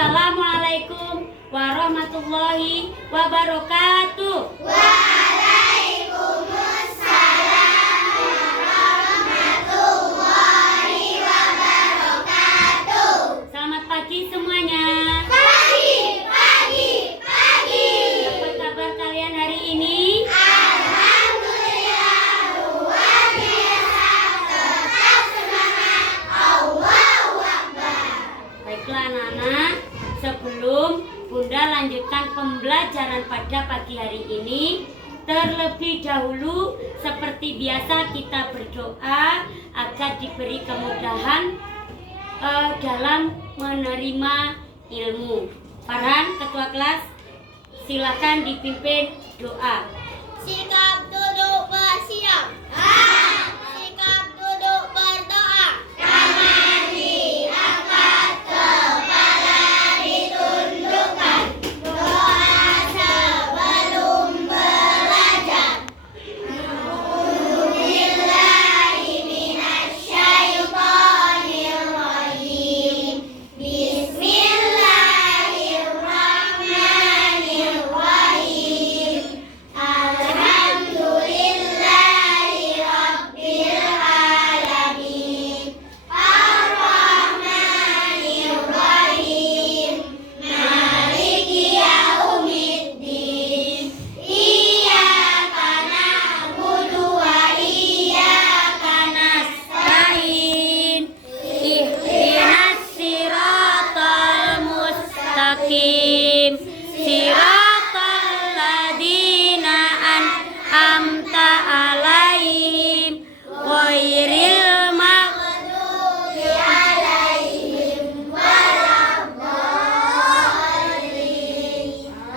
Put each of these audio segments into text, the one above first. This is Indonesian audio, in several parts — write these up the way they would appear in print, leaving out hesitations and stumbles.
Assalamualaikum warahmatullahi wabarakatuh. Waalaikumsalam warahmatullahi wabarakatuh. Selamat pagi semuanya. Pagi. Apa kabar kalian hari ini? Alhamdulillah luar biasa, tetap semangat. Allahu Akbar. Baiklah anak-anak, sebelum Bunda lanjutkan pembelajaran pada pagi hari ini, terlebih dahulu seperti biasa kita berdoa agar diberi kemudahan dalam menerima ilmu. Farhan, ketua kelas, silakan dipimpin doa. Sikap duduk bersiap. Sikap duduk berdoa. Tangan diangkat, kepala ditundukkan. Doa sebelum belajar. A'udzubillahi minasyaitonirrajim. Bismillahirrahmanirrahim. Alhamdulillahi Rabbil Alamin. Ar-Rahmanir-Rahim. Maliki Yaumiddin. Iyyaka na'budu wa iyyaka Nasta'in. Ihdinas siratal mustaqim. Siratal ladzina an'amta 'alaihim ghairil maghdubi maghdubi alaihim waladdallin.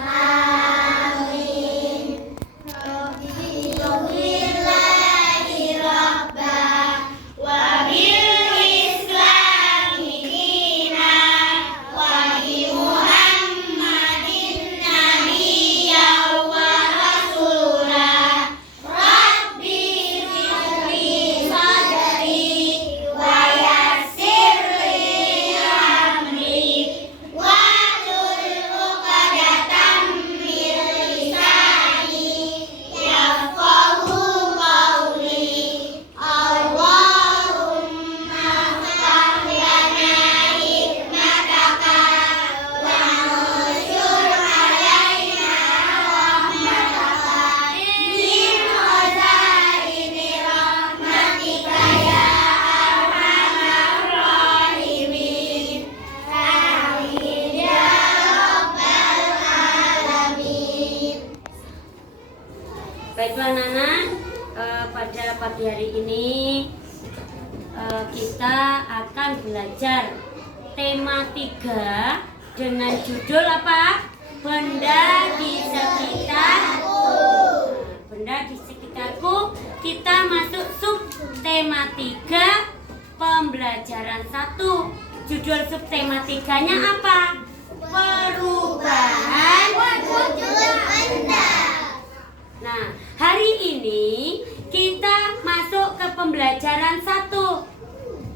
Amin. Alhamdulillahi Rabba wa bil Islami dina wa bi Muhammadin nabiyya wa rasula. Rabbi zidni sadri wa yassirli amri wahlul 'uqdatam min lisani yafqahu qawli. Allahumma iftah lana hikmataka wa anshur alaina rahmataka min khazaini rahmatika ya arhamar rahimin. Amin ya rabbal alamin. Baiklah anak-anak, pada pagi hari ini kita akan belajar tema 3 dengan judul apa? Benda di sekitarku. Benda di sekitarku. Kita masuk sub tema 3 pembelajaran 1. Judul sub tema 3-nya apa? Perubahan Wujud benda. Nah, hari ini kita masuk ke pembelajaran 1.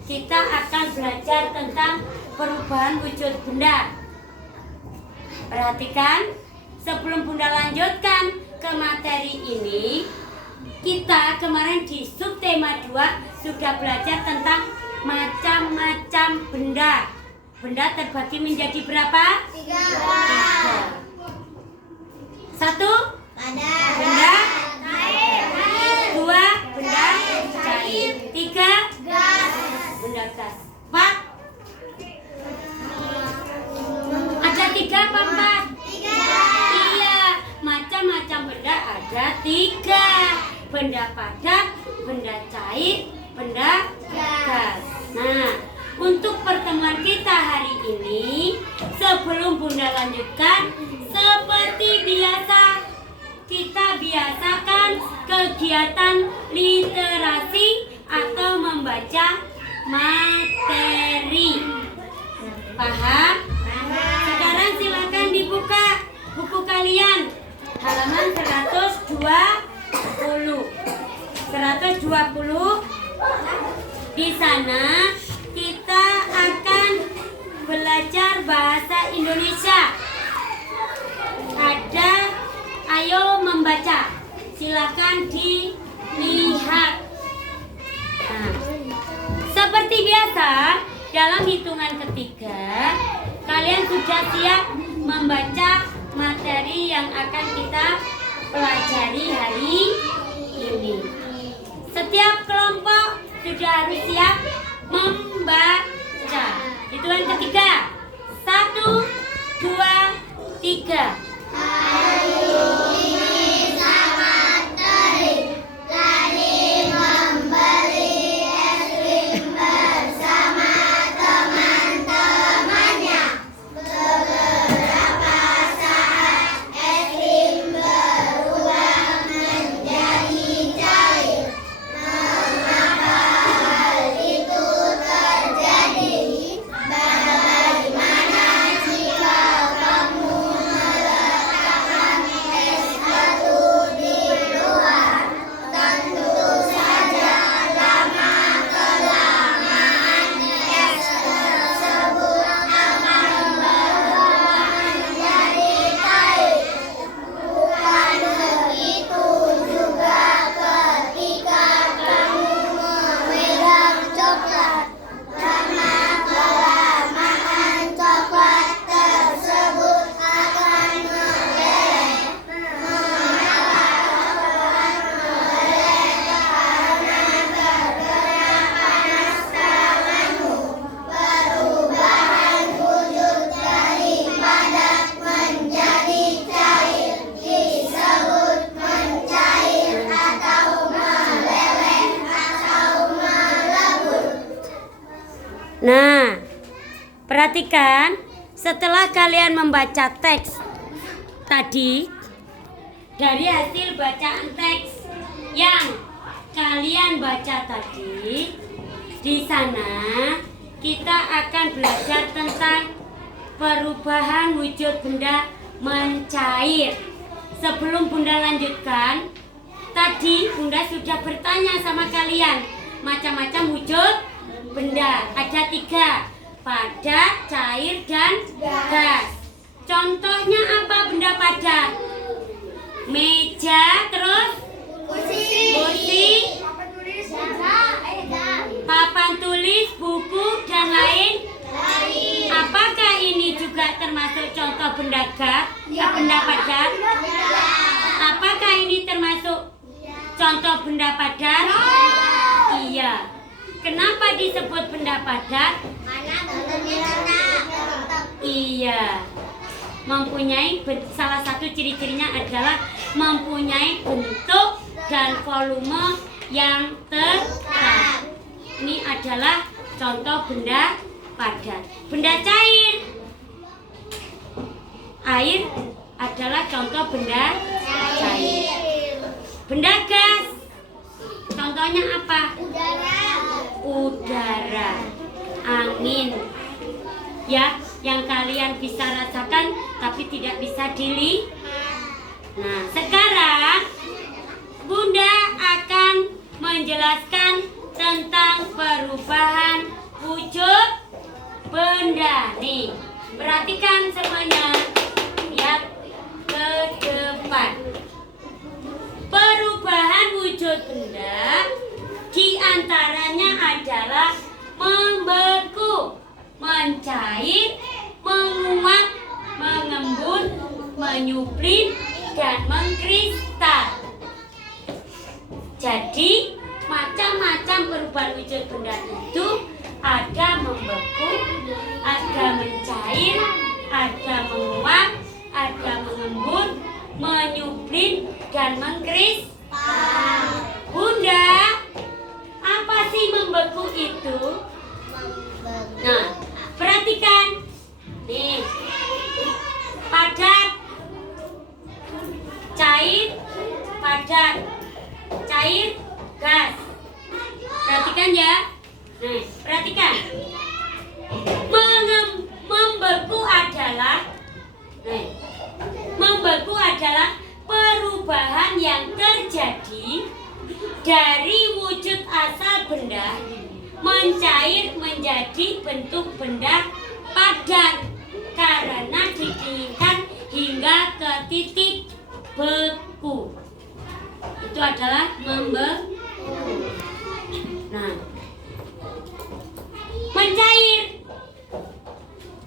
Kita akan belajar tentang perubahan wujud benda. Perhatikan, sebelum Bunda lanjutkan ke materi ini, kita kemarin di subtema 2 sudah belajar tentang macam-macam benda. Benda terbagi menjadi berapa? 3. 1. Benda Air. 2. Benda cair. 3. Gas. Benda gas. 4. Ada 3 apa 4? 3. Iya, macam-macam benda ada 3. Benda padat, benda cair, benda gas. Nah, untuk pertemuan kita hari ini, sebelum Bunda lanjutkan, seperti biasa, kita biasakan kegiatan literasi atau membaca materi. Paham? Sekarang silakan dibuka buku kalian halaman 120. 120. Di sana kita akan belajar belajar bahasa Indonesia. Ada, ayo membaca. Silakan dilihat. Nah, seperti biasa, dalam hitungan ketiga, kalian sudah siap membaca materi yang akan kita pelajari hari ini. Setiap kelompok sudah harus siap membaca. Hitungan ketiga. 1, 2, 3. Nah, perhatikan setelah kalian membaca teks tadi, dari hasil bacaan teks yang kalian baca tadi, di sana kita akan belajar tentang perubahan wujud benda mencair. Sebelum Bunda lanjutkan, tadi Bunda sudah bertanya sama kalian macam-macam wujud benda. Ada 3, padat, cair, dan gas. Contohnya apa benda padat? Meja, terus kursi, papan tulis, buku, dan lain. Apakah ini juga termasuk contoh benda gas? Benda padat? Apakah ini termasuk contoh benda padat? Iya. Kenapa disebut benda padat? Iya. Mempunyai salah satu ciri-cirinya adalah mempunyai bentuk dan volume yang tetap. Ini adalah contoh benda padat. Benda cair. Air adalah contoh benda cair. Benda gas. Contohnya apa? Udara, angin, ya, yang kalian bisa rasakan tapi tidak bisa dilihat. Nah, sekarang Bunda akan menjelaskan tentang perubahan wujud benda. Nih, perhatikan semuanya, lihat ke depan. Perubahan wujud benda diantaranya adalah membeku, mencair, menguap, mengembun, menyuplim, dan mengkristal. Jadi macam-macam perubahan wujud benda itu ada membeku, ada mencair, ada menguap, ada mengembun, menyuplim, dan mengkristal. Bunda, apa sih membeku itu? Nah, perhatikan. Nih, padat, cair, padat, cair, gas. Perhatikan ya. Nah, perhatikan. Membeku adalah perubahan yang terjadi dari wujud asal benda mencair menjadi bentuk benda padat karena didinginkan hingga ke titik beku. Itu adalah membeku. Nah, mencair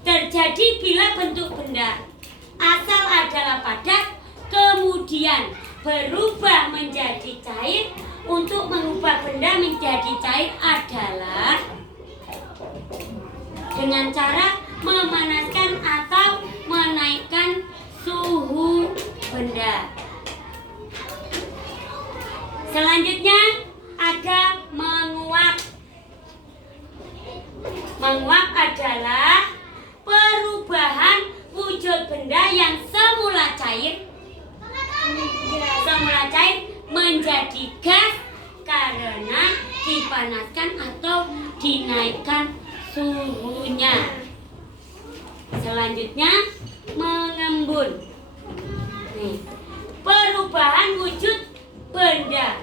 terjadi bila bentuk benda asal adalah padat kemudian berubah menjadi cair. Untuk mengubah benda menjadi cair adalah dengan cara memanaskan atau menaikkan suhu benda. Selanjutnya ada menguap. Menguap adalah perubahan wujud benda yang semula cair menjadi gas karena dipanaskan atau dinaikkan suhunya. Selanjutnya mengembun. Nih, perubahan wujud benda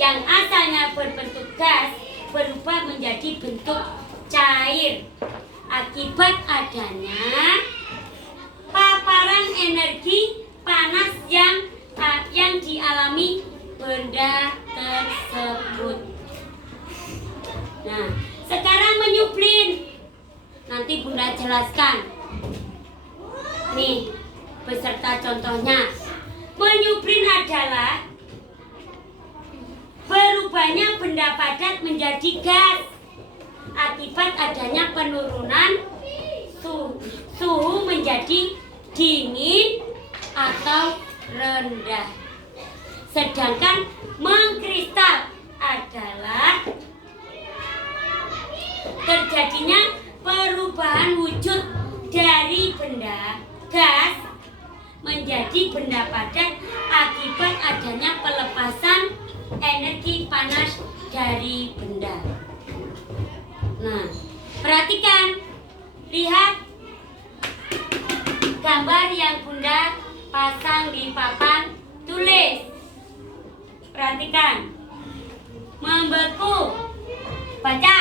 yang asalnya berbentuk gas berubah menjadi bentuk cair akibat adanya paparan energi panas yang dialami benda tersebut. Nah, sekarang menyuplin. Nanti Bunda jelaskan. Nih, beserta contohnya. Menyuplin adalah berubahnya benda padat menjadi gas akibat adanya penurunan suhu menjadi dingin atau rendah. Sedangkan mengkristal adalah terjadinya perubahan wujud dari benda gas menjadi benda padat akibat adanya pelepasan energi panas dari benda. Nah, perhatikan, lihat gambar yang Bunda pasang di papan tulis. Perhatikan. Membeku. Baca.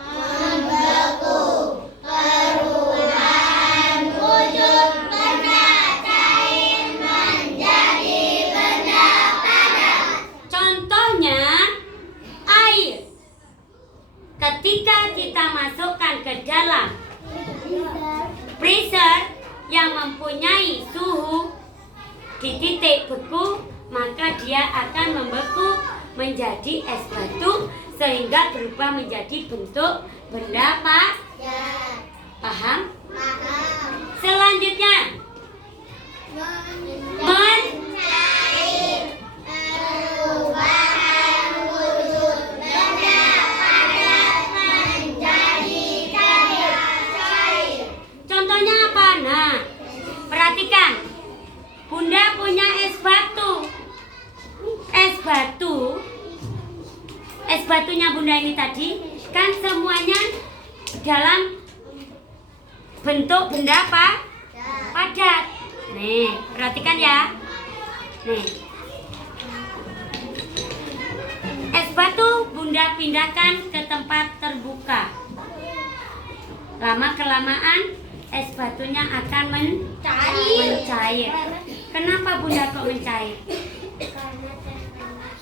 Membeku, perubahan wujud benda cair menjadi benda padat. Contohnya air. Ketika kita masukkan ke dalam freezer yang mempunyai suhu di titik beku, maka dia akan membeku menjadi es batu sehingga berubah menjadi bentuk benda Ya, paham? paham. Selanjutnya Mencair, perubahan wujud benda padat menjadi cair. contohnya apa? Nah, perhatikan. Bunda punya es batu. Es batunya Bunda ini tadi kan semuanya dalam bentuk benda padat. Nih, perhatikan ya. Nih. Es batu Bunda pindahkan ke tempat terbuka. Lama-kelamaan es batunya akan mencair. Kenapa Bunda kok mencair?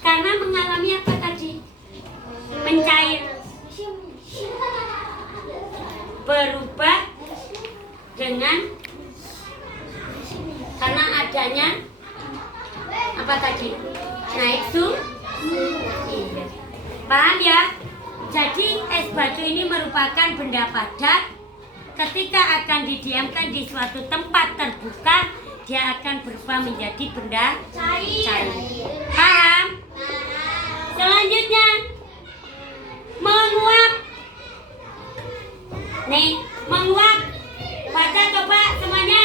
Karena mengalami apa tadi? Mencair. Berubah dengan karena adanya apa tadi? Naik suhu. Iya. Paham ya? Jadi es batu ini merupakan benda padat. Ketika akan didiamkan di suatu tempat terbuka, dia akan berubah menjadi benda cair. Paham? Selanjutnya menguap. Nih, menguap. Baca coba semuanya.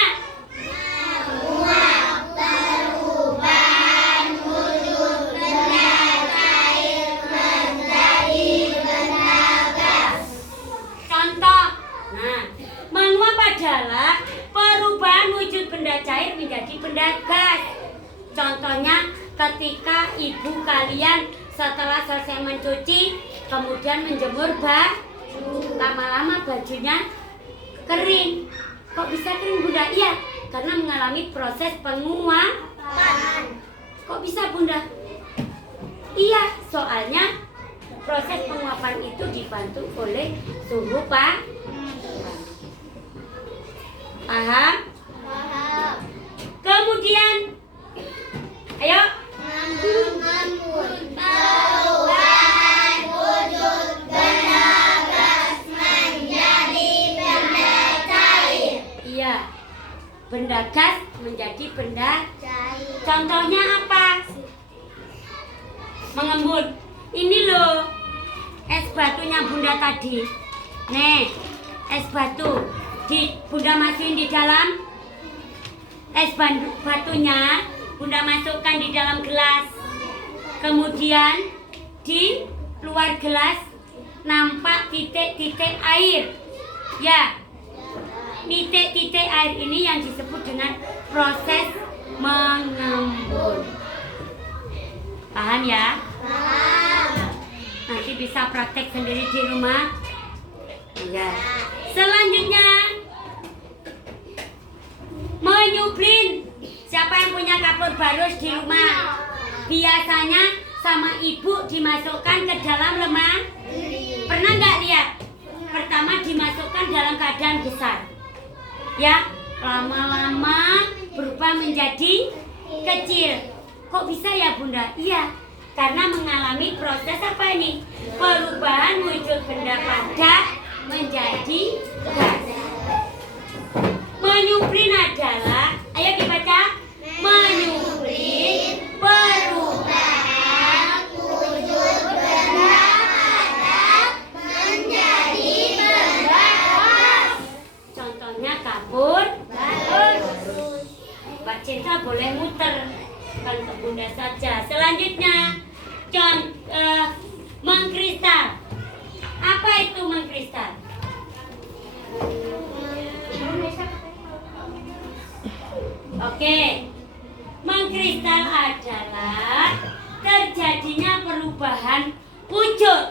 Menguap, perubahan wujud benda cair menjadi benda gas. Contoh. Nah, menguap adalah perubahan wujud benda cair menjadi benda gas. Contohnya ketika ibu kalian setelah selesai mencuci kemudian menjemur baju. lama-lama bajunya kering. Kok bisa kering Bunda? Iya, karena mengalami proses penguapan. Kok bisa Bunda? Iya, soalnya proses penguapan itu dibantu oleh suhu Pak. Paham? Kemudian, ayo. Namun perubahan wujud benda gas menjadi benda cair. Iya, benda gas menjadi benda. Cair. Contohnya apa? Mengembun. Ini loh es batunya Bunda tadi. Nih, es batu. Bunda masukin di dalam es batunya. Bunda masukkan di dalam gelas. Kemudian di luar gelas nampak titik-titik air. Ya, titik-titik air ini yang disebut dengan proses mengembun. Paham ya? Nanti bisa praktek sendiri di rumah. Ya. Selanjutnya menyuplin. Siapa yang punya kapur barus di rumah? Biasanya sama ibu dimasukkan ke dalam lemari. Pernah nggak lihat? Pertama dimasukkan dalam keadaan besar. Ya, lama-lama berubah menjadi kecil. Kok bisa ya Bunda? Iya, karena mengalami proses apa ini? Perubahan wujud benda padat menjadi gas. Menyuplin adalah, ayo dibaca. Menyuplin perubahan Wujud benda padat menjadi benda gas. contohnya kapur. Barus. Mbak Cinta boleh muter, bukan ke Bunda saja. Selanjutnya, mengkristal. Apa itu mengkristal? Oke, mengkristal adalah terjadinya perubahan wujud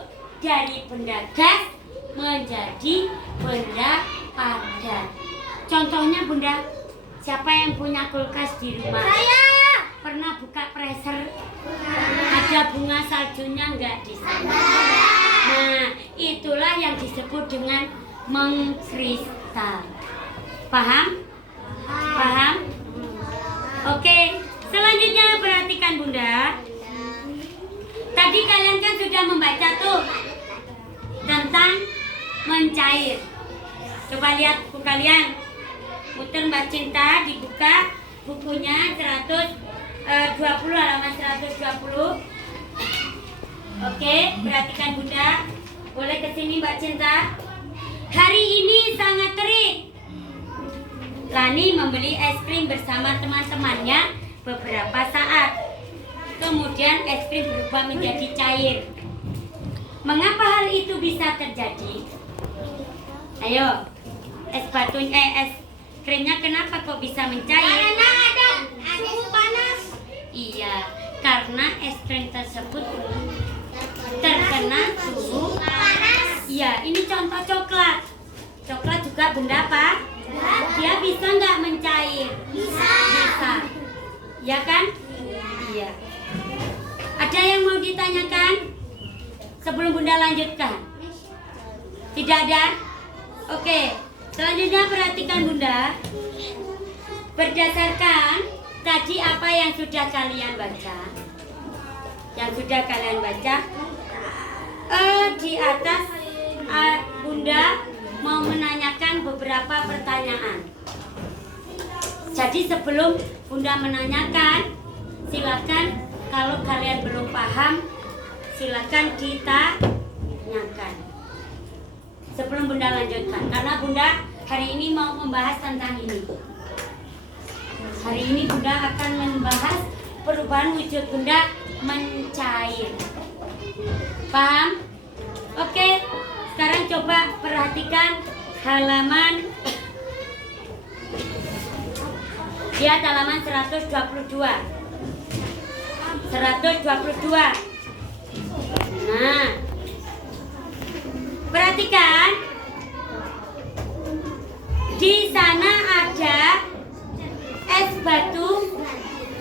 dari benda gas menjadi benda padat. Contohnya Bunda, siapa yang punya kulkas di rumah? Saya. Pernah buka freezer? Ada bunga saljunya nggak di sana? Nah, itulah yang disebut dengan mengkristal. Paham? Paham? Oke, selanjutnya perhatikan Bunda. Tadi kalian kan sudah membaca tuh tentang mencair. Coba lihat buku kalian. Muter Mbak Cinta, dibuka bukunya 120 halaman 120. Oke, perhatikan Bunda. Boleh kesini Mbak Cinta. Hari ini sangat terik. Lani membeli es krim bersama teman-temannya beberapa saat. Kemudian es krim berubah menjadi cair. Mengapa hal itu bisa terjadi? Ayo, es krimnya kenapa kok bisa mencair? Karena ada suhu panas. Iya, karena es krim tersebut terkena suhu panas. Iya, ini contoh coklat. Coklat juga benda apa? Dia bisa nggak mencair? Bisa. Bisa. Ya kan? Iya. Ada yang mau ditanyakan? Sebelum Bunda lanjutkan. Tidak ada? Oke. Selanjutnya perhatikan Bunda. Berdasarkan tadi apa yang sudah kalian baca? Yang sudah kalian baca? Di atas Bunda mau menanyakan beberapa pertanyaan. Jadi sebelum Bunda menanyakan, silakan kalau kalian belum paham, silakan ditanyakan. Sebelum Bunda lanjutkan, karena Bunda hari ini mau membahas tentang ini. Hari ini Bunda akan membahas perubahan wujud benda mencair. Paham? Oke. Sekarang coba perhatikan halaman. Lihat halaman 122. 122. Nah, perhatikan Di sana ada es batu,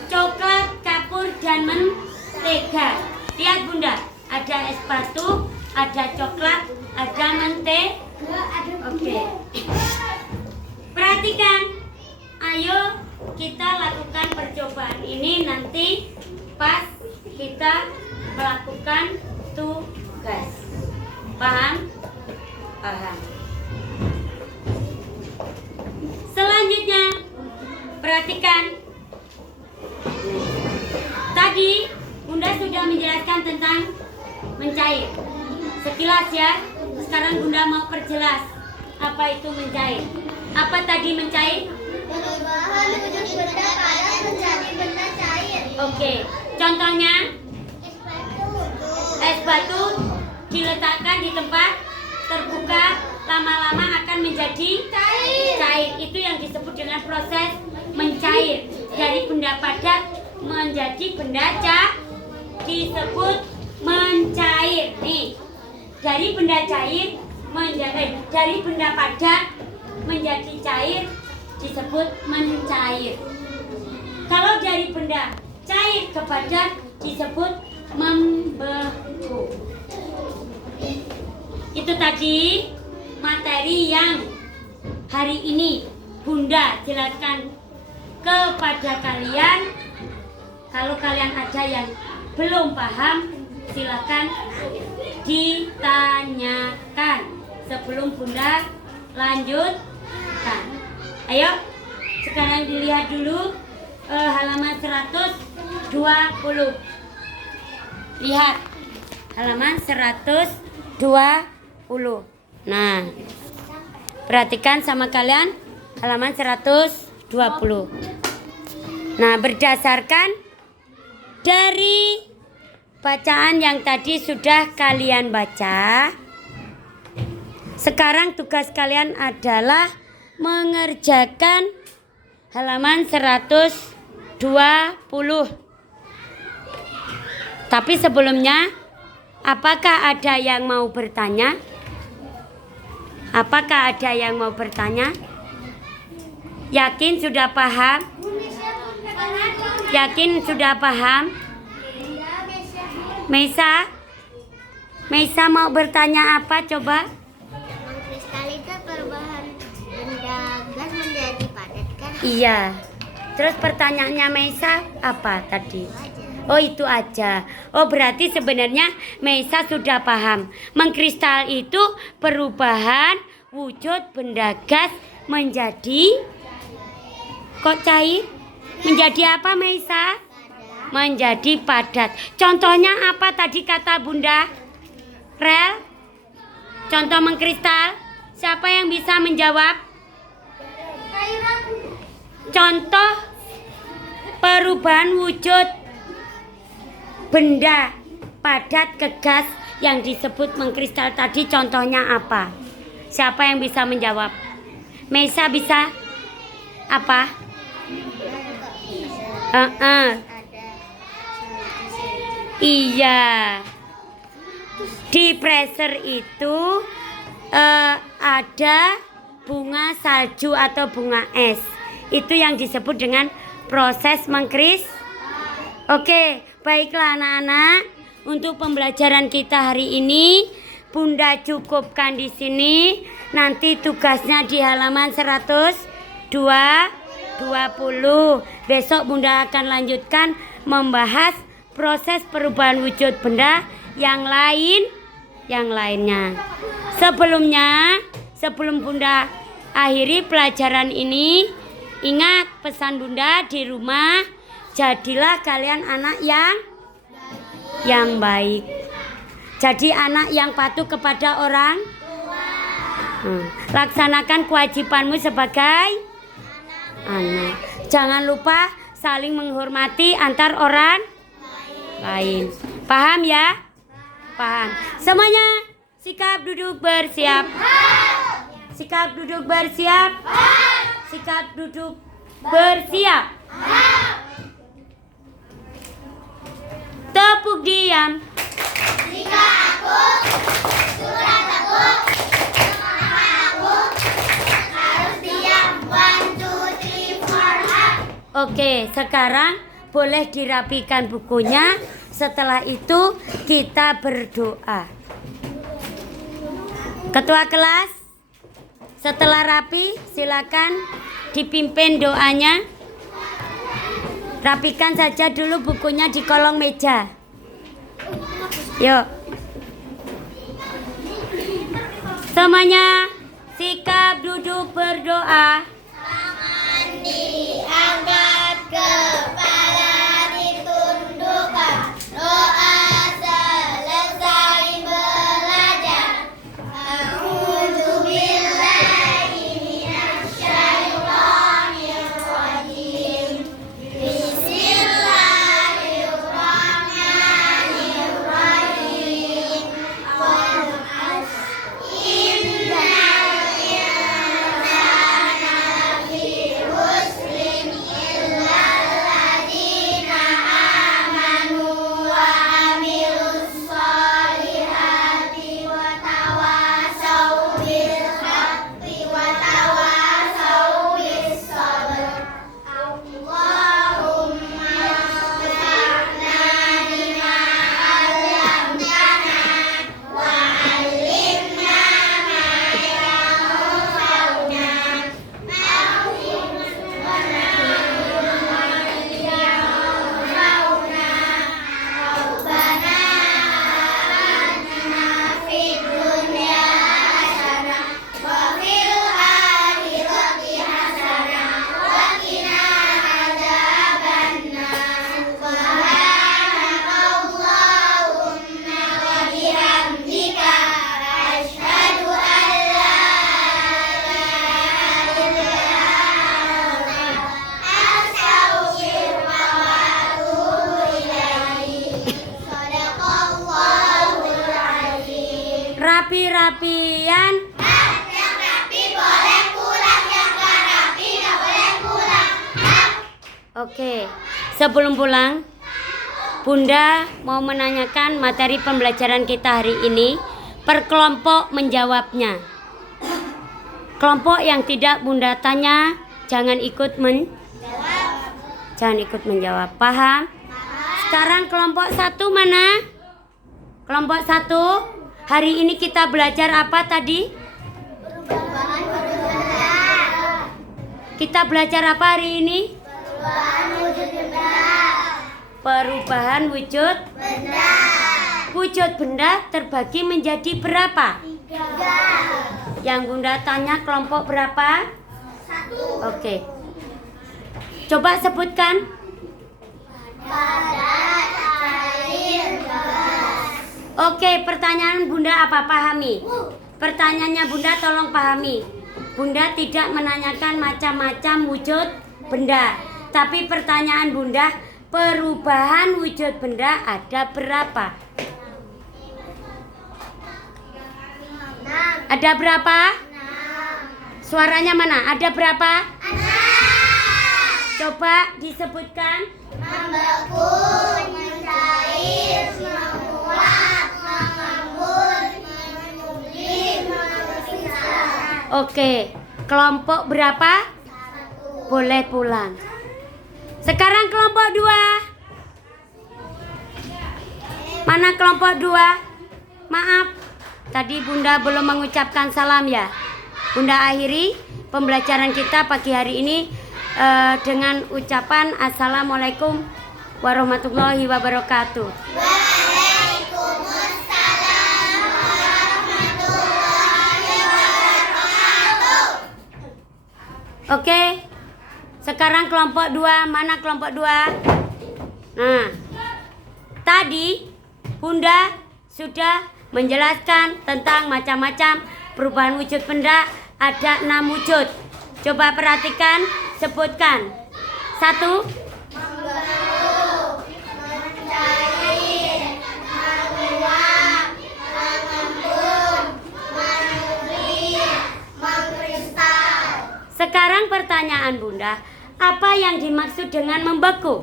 coklat, kapur, dan mentega. Lihat Bunda, ada es batu, ada coklat, ada mentega. Oke. Perhatikan. Ayo kita lakukan percobaan ini nanti pas kita melakukan tugas. Paham? Paham. Selanjutnya, perhatikan. Tadi Bunda sudah menjelaskan tentang mencair. Sekilas ya. Sekarang Bunda mau perjelas apa itu mencair. Apa tadi mencair? Perubahan wujud benda padat menjadi benda cair. Oke. Contohnya, es batu diletakkan di tempat terbuka, lama-lama akan menjadi cair. Itu yang disebut dengan proses mencair. Dari benda padat menjadi benda disebut mencair. Nih, dari benda cair dari benda padat menjadi cair disebut mencair. Kalau dari benda cair ke padat disebut membeku. Itu tadi materi yang hari ini Bunda jelaskan kepada kalian. Kalau kalian ada yang belum paham, silakan ditanyakan sebelum Bunda lanjutkan. Ayo, sekarang dilihat dulu halaman 120. Lihat halaman 120. Nah, perhatikan sama kalian halaman 120. Nah, berdasarkan dari bacaan yang tadi sudah kalian baca, sekarang tugas kalian adalah mengerjakan halaman 120. Tapi sebelumnya, apakah ada yang mau bertanya? Apakah ada yang mau bertanya? Yakin sudah paham? Yakin sudah paham? Meisa mau bertanya apa coba? Kristal itu perubahan benda gas menjadi padat kan? Iya. Terus pertanyaannya Meisa apa tadi? Oh, itu aja. Oh, berarti sebenarnya Meisa sudah paham. Mengkristal itu perubahan wujud benda gas menjadi kok cair? Menjadi apa Meisa? Menjadi padat. Contohnya apa tadi kata Bunda? Rel? Contoh mengkristal? Siapa yang bisa menjawab? Contoh perubahan wujud benda padat ke gas yang disebut mengkristal tadi contohnya apa? Siapa yang bisa menjawab? Meisa bisa? Apa? Iya. Di freezer itu ada bunga salju atau bunga es. Itu yang disebut dengan proses mengkris. Oke, baiklah anak-anak. Untuk pembelajaran kita hari ini Bunda cukupkan di sini. Nanti tugasnya di halaman 120. Besok Bunda akan lanjutkan membahas proses perubahan wujud benda yang lainnya. Sebelum Bunda akhiri pelajaran ini, ingat pesan Bunda di rumah, jadilah kalian anak yang baik. Jadi anak yang patuh kepada orang. Laksanakan kewajibanmu sebagai anak. Jangan lupa saling menghormati antar orang lain. Paham ya? Paham. Semuanya sikap duduk bersiap. Sikap duduk bersiap. Sikap duduk bersiap. Tepuk diam. Jika aku sudah teguh, maka aku harus diam. Oke, sekarang boleh dirapikan bukunya. Setelah itu kita berdoa. Ketua kelas, setelah rapi silakan dipimpin doanya. Rapikan saja dulu bukunya di kolong meja. Yuk. Semuanya sikap duduk berdoa. Tangan diangkat, kepala ditundukkan. Doa selesai belajar. A'udzubillahi minasyaitonirrajim. Bismillahirrahmanirrahim. Rapi-rapian. Yang rapi boleh pulang, yang gak rapi gak boleh pulang. Oke, sebelum pulang, Bunda mau menanyakan materi pembelajaran kita hari ini. Per kelompok menjawabnya. Kelompok yang tidak Bunda tanya, jangan ikut jangan ikut menjawab. Paham? Sekarang kelompok 1 mana? Kelompok 1. Hari ini kita belajar apa tadi? Kita belajar apa hari ini? Perubahan wujud benda. Wujud benda terbagi menjadi berapa? 3. Yang Bunda tanya kelompok berapa? 1. Oke. Coba sebutkan. Padat, cair, gas. Oke, pertanyaan Bunda apa? Pahami. Pertanyaannya Bunda tolong pahami. Bunda tidak menanyakan macam-macam wujud benda. Tapi pertanyaan Bunda, perubahan wujud benda ada berapa? Ada berapa? Suaranya mana? Ada berapa? Coba disebutkan. Membeku, mencair, menguap, mengembun, mengulir, mengusir. Oke, kelompok berapa? 1. Boleh pulang. Sekarang kelompok 2. Mana kelompok 2? Maaf, tadi Bunda belum mengucapkan salam ya. Bunda akhiri pembelajaran kita pagi hari ini dengan ucapan Assalamualaikum warahmatullahi wabarakatuh. Waalaikumsalam warahmatullahi wabarakatuh. Oke. Sekarang kelompok 2, mana kelompok 2? Nah, tadi Bunda sudah menjelaskan tentang macam-macam perubahan wujud benda. Ada 6 wujud. Coba perhatikan, sebutkan. 1. Membeku, mencair, menguap, mengembun, mengulir, mengkristal. Sekarang pertanyaan Bunda, apa yang dimaksud dengan membeku?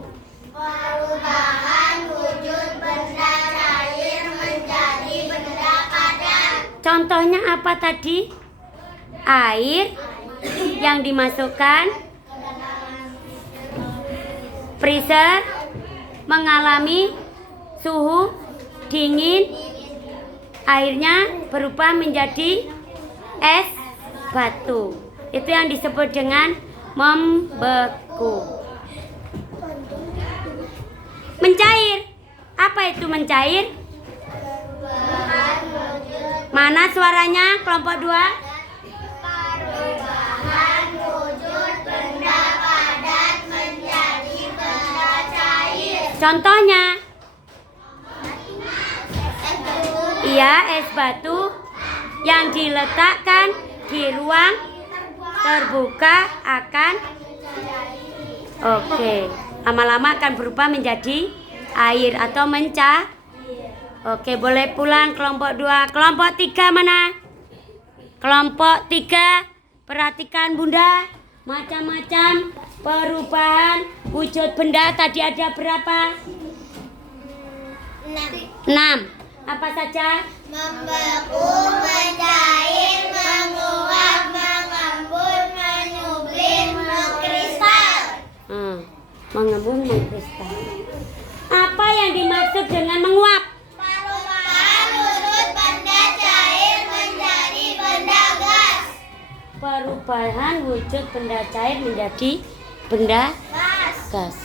Perubahan wujud benda cair menjadi benda padat. Contohnya apa tadi? Air yang dimasukkan freezer mengalami suhu dingin, airnya berubah menjadi es batu. Itu yang disebut dengan membeku. Mencair. Apa itu mencair? Mana suaranya kelompok 2? Perubahan wujud benda padat menjadi benda cair. Contohnya? Iya, es batu yang diletakkan di ruang terbuka akan lama-lama akan berubah menjadi air atau mencah. Oke, boleh pulang kelompok 2. Kelompok 3 mana? Kelompok 3, perhatikan Bunda. Macam-macam perubahan wujud benda tadi ada berapa? 6. Apa saja? Membeku, mencair, menguap, mengembun, menyublim, mengkristal. Mengembun, mengkristal. Apa yang dimaksud dengan menguap? Perubahan wujud benda cair menjadi benda gas. Perubahan wujud benda cair menjadi benda gas.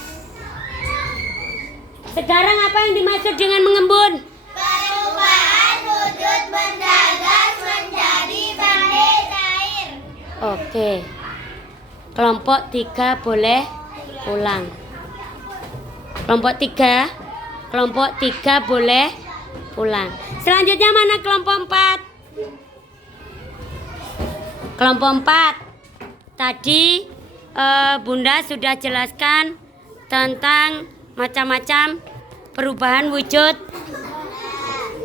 Sekarang apa yang dimaksud dengan mengembun? Perubahan wujud benda gas menjadi benda cair. Oke. Kelompok 3 boleh pulang. Kelompok 3 boleh pulang. Selanjutnya mana kelompok 4? Kelompok 4. Tadi Bunda sudah jelaskan tentang macam-macam perubahan wujud.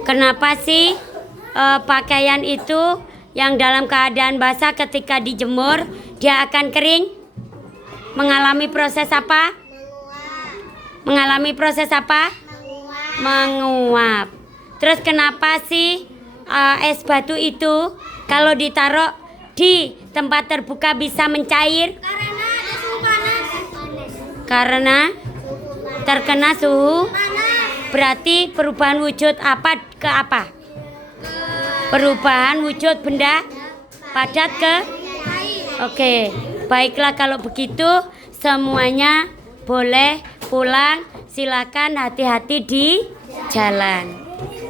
Kenapa sih pakaian itu yang dalam keadaan basah ketika dijemur dia akan kering? Mengalami proses apa? Mengalami proses apa? Menguap. Terus kenapa sih es batu itu kalau ditaruh di tempat terbuka bisa mencair? Karena ada suhu panas. Karena terkena suhu. Panas. Berarti perubahan wujud apa ke apa? Perubahan wujud benda padat ke? Oke, baiklah kalau begitu semuanya boleh pulang. Silakan hati-hati di jalan.